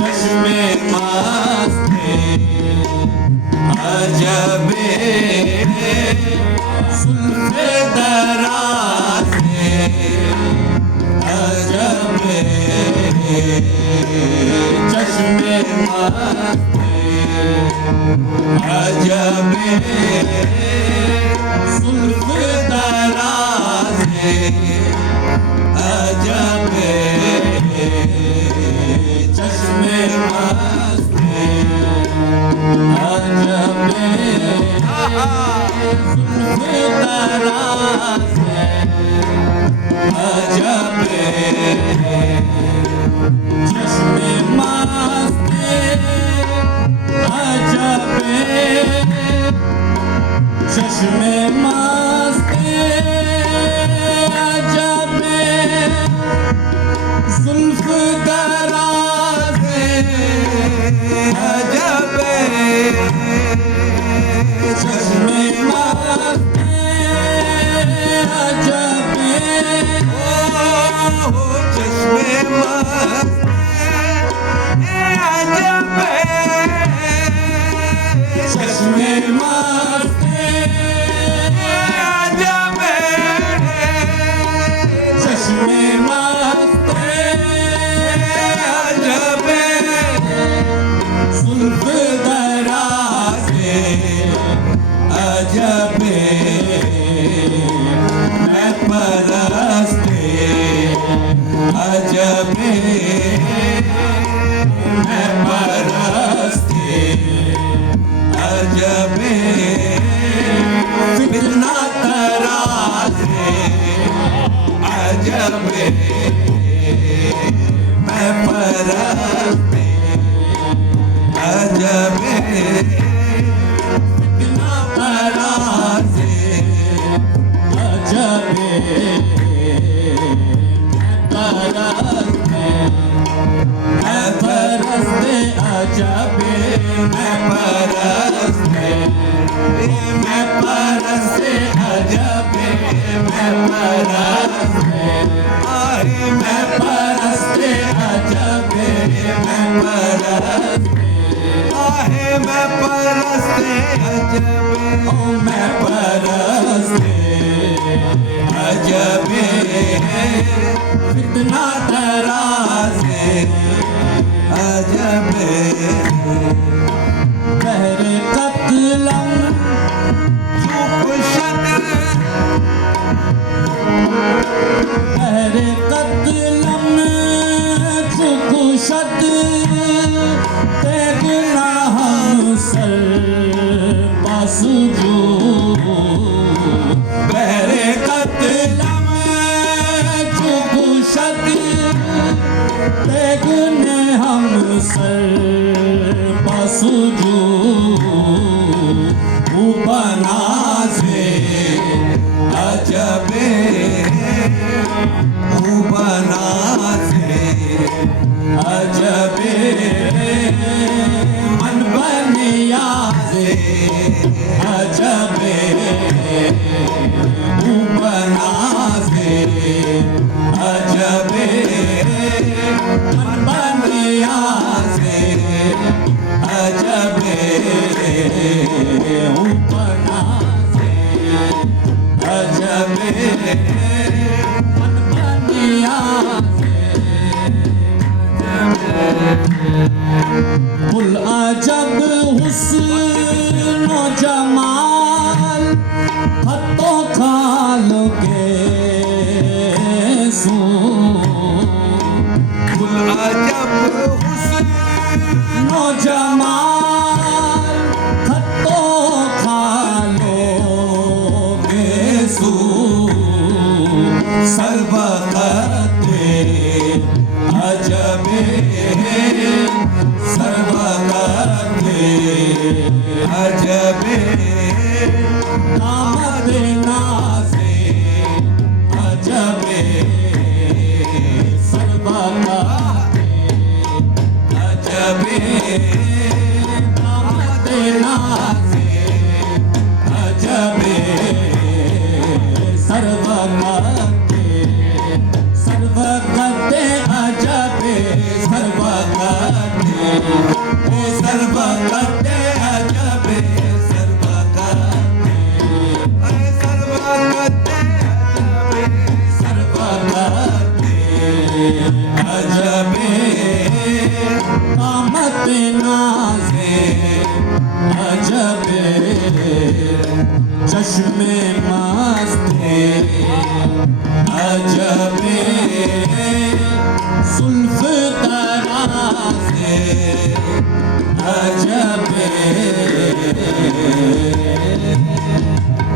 चश्मे मस्ते अजबे सुल्फ़े दराज़े अजबे चश्मे मस्ते अजबे सुल्फ़े दराज़े अजबे चश्मे मस्ते अजबे सुल्फ़े दराज़े अजबे चश्मे मस्ते अजबे चश्मे मस्ते अजबे ज़ुल्फ़ दराज़े अजबे चश्मे मस्ते अजबे चश्मे मस्ते अजबे चश्मे मस्ते अजबे चश्मे मस्ते अजबे ज़ुल्फ़ दराज़े अजबे मैं परस्ते अजबे मैं परस्ते अजबे फितना तराज़े अजबे मैं परस्ते अजबे फितना तराज़े अजबे मैं परस्ते अजबे मैं परस्ते अजबे मैं परस्ते मैं परस्ते अजबे मैं परस्ते मैं परस्ते अजबे ओ मैं परस्ते अजबे फितना तराज़े अजबे बहरे कत्लम चुप बहरे कत्लम चुप शद देखना हम सर बासुजू बहरे कत्लम चुप शद देखने हम सर बासुजू बनाज़े अजबे बनाज़े अजबे मन बनियाज़े अजबे बनाज़े अजबे मन बनियाज़े अजबे बनाज़े अजबे मन बनियाज़े कुल अजब हुस्न व जमाल हत्तो खालोगे सू कुल अजब हुस्न व जमाल हत्तो खालोगे सू सर्वकते अजबे सर्वकते अजबे दामद नाज़े अजबे सर्वकते अजबे दामद नाज़े अजबे सर्वकते अजबे सर्वकते ओ सर्वकर्ते अजबे सर्वकर्ते सर्वकर्ते अजबे कामत नाज़े अजबे चश्मे